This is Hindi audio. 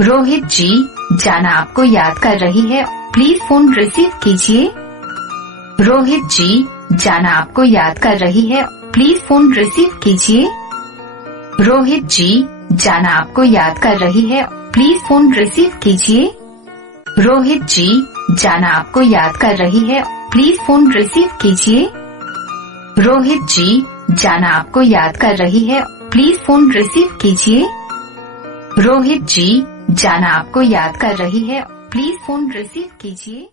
रोहित जी, जाना आपको याद कर रही है, प्लीज फोन रिसीव कीजिए। रोहित जी, जाना आपको याद कर रही है, प्लीज फोन रिसीव कीजिए। रोहित जी, जाना आपको याद कर रही है, प्लीज फोन रिसीव कीजिए। रोहित जी, जाना आपको याद कर रही है, प्लीज फोन रिसीव कीजिए। रोहित जी, जाना आपको याद कर रही है, प्लीज फोन रिसीव कीजिए। रोहित जी, जाना आपको याद कर रही है, प्लीज फोन रिसीव कीजिए।